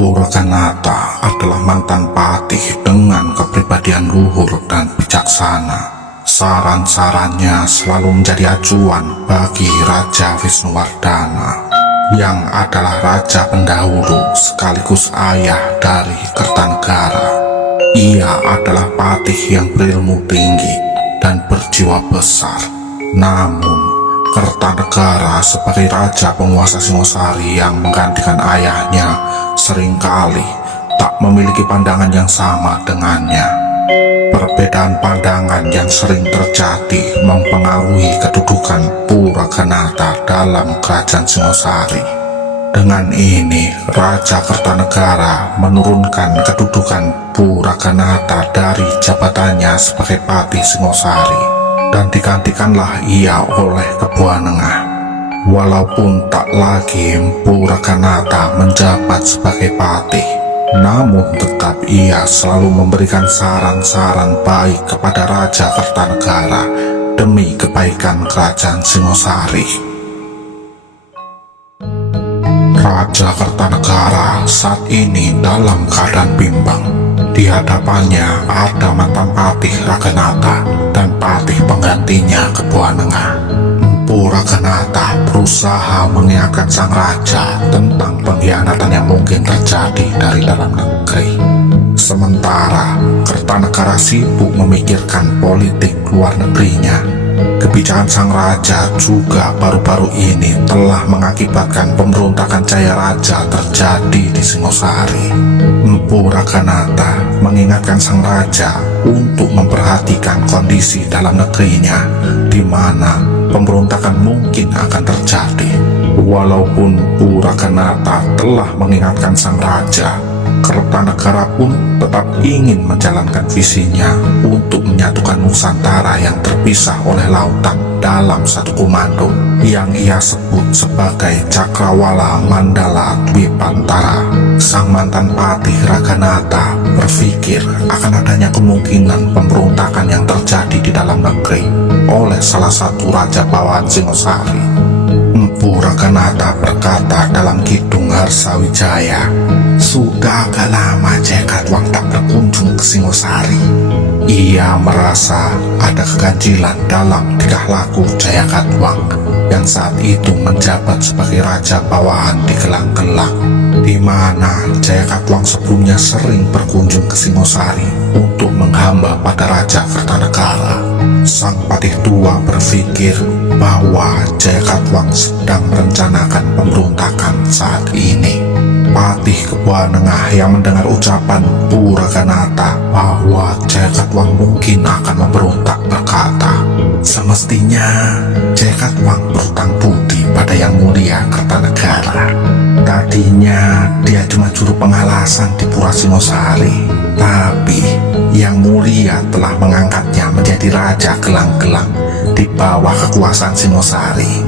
Purakanata adalah mantan patih dengan kepribadian luhur dan bijaksana. Saran-sarannya selalu menjadi acuan bagi Raja Wisnuwardana, yang adalah raja pendahulu sekaligus ayah dari Kertanegara. Ia adalah patih yang berilmu tinggi dan berjiwa besar. Namun, Kertanegara sebagai raja penguasa Singosari yang menggantikan ayahnya seringkali tak memiliki pandangan yang sama dengannya. Perbedaan pandangan yang sering terjadi mempengaruhi kedudukan Purakanata dalam kerajaan Singosari. Dengan ini, Raja Kertanegara menurunkan kedudukan Purakanata dari jabatannya sebagai patih Singosari dan digantikanlah ia oleh Kebuanengah. Walaupun tak lagi Purakanata menjabat sebagai patih, namun tetap ia selalu memberikan saran-saran baik kepada Raja Kertanegara demi kebaikan kerajaan Singosari. Raja Kertanegara saat ini dalam keadaan bimbang. Di hadapannya ada mantan patih Raganata dan patih penggantinya Kebuanengah. Purakanata berusaha mengingatkan sang raja tentang pengkhianatan yang mungkin terjadi dari dalam negeri. Sementara Kertanegara sibuk memikirkan politik luar negerinya. Kebijakan sang raja juga baru-baru ini telah mengakibatkan pemberontakan Jaya Raja terjadi di Singosari. Purakanata mengingatkan sang raja untuk memperhatikan kondisi dalam negerinya, di mana pemberontakan mungkin akan terjadi. Walaupun Purakanata telah mengingatkan sang raja, Kertanegara pun tetap ingin menjalankan visinya untuk menyatukan Nusantara yang terpisah oleh lautan dalam satu komando yang ia sebut sebagai Cakrawala Mandala Dwipantara. Sang mantan patih Raganata berpikir akan adanya kemungkinan pemberontakan yang terjadi di dalam negeri oleh salah satu raja bawahan Singosari. Purakanata berkata dalam Kidung Harsawijaya, "Sudah agak lama Jaya Katuang tak berkunjung ke Singosari." Ia merasa ada keganjilan dalam tingkah laku Jaya Katuang yang saat itu menjabat sebagai raja bawahan di Gelang-Gelang, di mana Jaya Katuang sebelumnya sering berkunjung ke Singosari untuk menghamba pada Raja Kertanegara. Sang patih tua berpikir bahwa Jaya Katuang sedang merencanakan pemberontakan saat ini. Patih Kebuanengah yang mendengar ucapan Purakanata bahwa Jaya Katuang mungkin akan memberontak berkata, "Semestinya Jaya Katuang berutang budi pada Yang Mulia Kertanegara. Tadinya dia cuma juru pengalasan di Pura Singosari, tapi Yang Mulia telah mengangkatnya menjadi Raja Gelang-Gelang di bawah kekuasaan Singosari.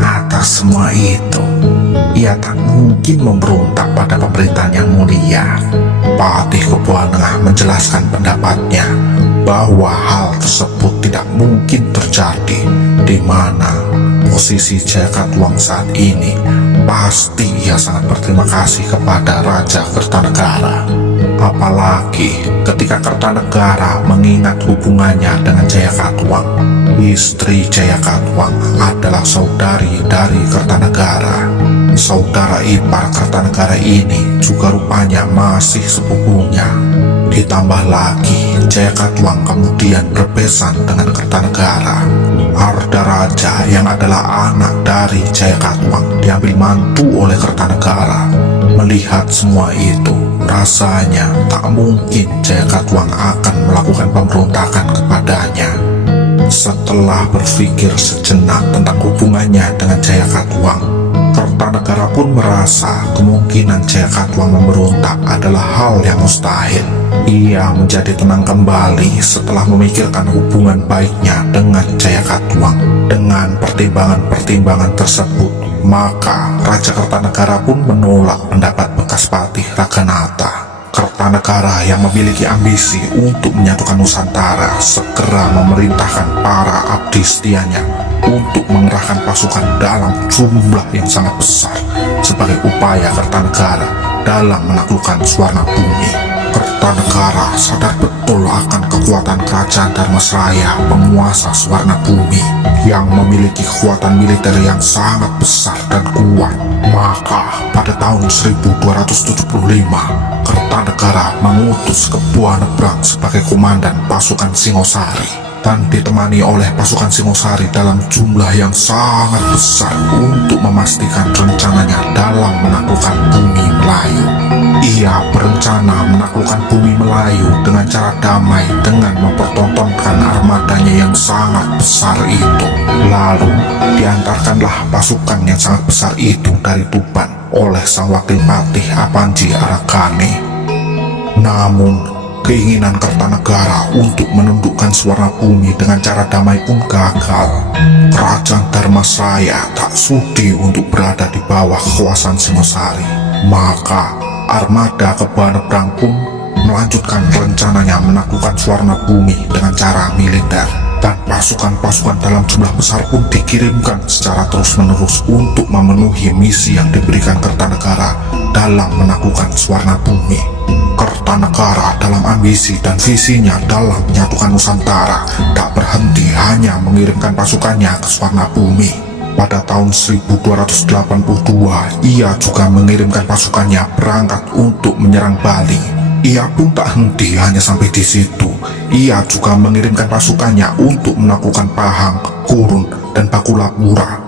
Atas semua itu, ia tak mungkin memberontak pada pemerintahan Yang Mulia." Patih Kebuanengah menjelaskan pendapatnya bahwa hal tersebut tidak mungkin terjadi, di mana posisi Jaya Katuang saat ini pasti ia sangat berterima kasih kepada Raja Kertanegara. Apalagi ketika Kertanegara mengingat hubungannya dengan Jaya Katuang. Istri Jaya Katuang adalah saudari dari Kertanegara. Saudara ipar Kertanegara ini juga rupanya masih sepupunya. Ditambah lagi, Jaya Katuang kemudian berbesan dengan Kertanegara. Ardaraja yang adalah anak dari Jaya Katuang diambil mantu oleh Kertanegara. Melihat semua itu, rasanya tak mungkin Jaya Katuang akan melakukan pemberontakan kepadanya. Setelah berpikir sejenak tentang hubungannya dengan Jaya Katuang, Kertanegara pun merasa kemungkinan Jaya Katuang memberontak adalah hal yang mustahil. Ia menjadi tenang kembali setelah memikirkan hubungan baiknya dengan Jaya Katuang. Dengan pertimbangan-pertimbangan tersebut, maka Raja Kertanegara pun menolak pendapat bekas patih Raganata. Kertanegara yang memiliki ambisi untuk menyatukan Nusantara segera memerintahkan para abdi setianya untuk mengerahkan pasukan dalam jumlah yang sangat besar sebagai upaya Kertanegara dalam menaklukkan Suwarna Bumi. Kertanegara sadar betul akan kekuatan kerajaan Dharmasraya, penguasa Suwarna Bumi, yang memiliki kekuatan militer yang sangat besar dan kuat. Maka pada tahun 1275, Kertanegara mengutus Kepuan Nebrang sebagai komandan pasukan Singosari dan ditemani oleh pasukan Singosari dalam jumlah yang sangat besar untuk memastikan rencananya dalam menaklukkan bumi Melayu. Ia berencana menaklukkan bumi Melayu dengan cara damai dengan mempertontonkan armadanya yang sangat besar itu. Lalu diantarkanlah pasukan yang sangat besar itu dari Tuban oleh sang wakil patih Apanji Aragane. Namun keinginan Kertanegara untuk menundukkan Suwarna Bumi dengan cara damai pun gagal. Kerajaan Dharmasraya tak sudi untuk berada di bawah kekuasaan Singosari. Maka armada Kepuan Nebrang pun melanjutkan rencananya menaklukkan Suwarna Bumi dengan cara militer. Dan pasukan-pasukan dalam jumlah besar pun dikirimkan secara terus-menerus untuk memenuhi misi yang diberikan Kertanegara dalam menaklukkan Suwarna Bumi. Kertanegara dalam ambisi dan visinya dalam menyatukan Nusantara tak berhenti hanya mengirimkan pasukannya ke Suwarna Bumi. Pada tahun 1282, ia juga mengirimkan pasukannya berangkat untuk menyerang Bali. Ia pun tak henti hanya sampai di situ. Ia juga mengirimkan pasukannya untuk menaklukkan Pahang, Kurun, dan Bakulapura.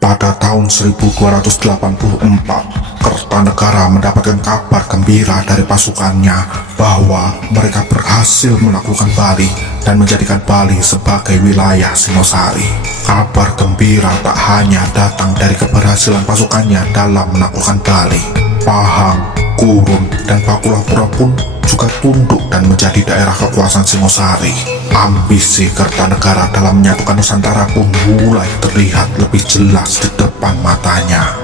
Pada tahun 1284, Kertanegara mendapatkan kabar gembira dari pasukannya bahwa mereka berhasil menaklukkan Bali dan menjadikan Bali sebagai wilayah Singosari. Kabar gembira tak hanya datang dari keberhasilan pasukannya dalam menaklukkan Bali, Pahang, Kurun, dan Bakulapura pun juga tunduk dan menjadi daerah kekuasaan Singosari. Ambisi Kertanegara dalam menyatukan Nusantara pun mulai terlihat lebih jelas di depan matanya.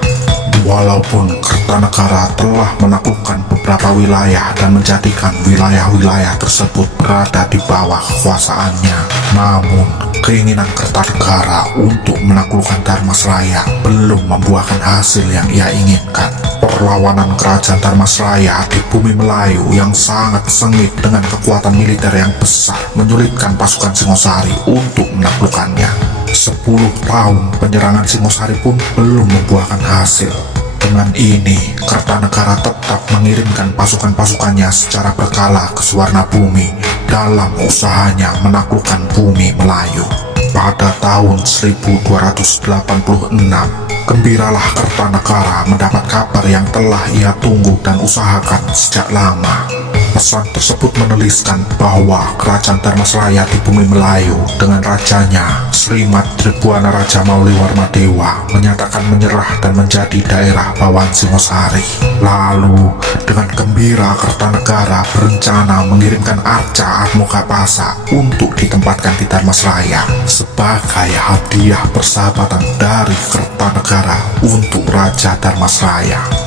Walaupun Kertanegara telah menaklukkan beberapa wilayah dan menjadikan wilayah-wilayah tersebut berada di bawah kekuasaannya, namun keinginan Kertanegara untuk menaklukkan Dharmasraya belum membuahkan hasil yang ia inginkan. Perlawanan kerajaan Dharmasraya di bumi Melayu yang sangat sengit dengan kekuatan militer yang besar menyulitkan pasukan Singosari untuk menaklukkannya. 10 tahun penyerangan Singosari pun belum membuahkan hasil. Dengan ini, Kertanegara tetap mengirimkan pasukan-pasukannya secara berkala ke Suwarna Bumi dalam usahanya menaklukkan bumi Melayu. Pada tahun 1286, gembiralah Kertanegara mendapat kabar yang telah ia tunggu dan usahakan sejak lama. Pesan tersebut menuliskan bahwa kerajaan Dharmasraya di bumi Melayu dengan rajanya Srimat Tribhuwana Raja Mauli Warmadewa menyatakan menyerah dan menjadi daerah bawahan Singosari. Lalu dengan gembira Kertanegara berencana mengirimkan Arca Atmokapasa untuk ditempatkan di Dharmasraya sebagai hadiah persahabatan dari Kertanegara untuk Raja Dharmasraya.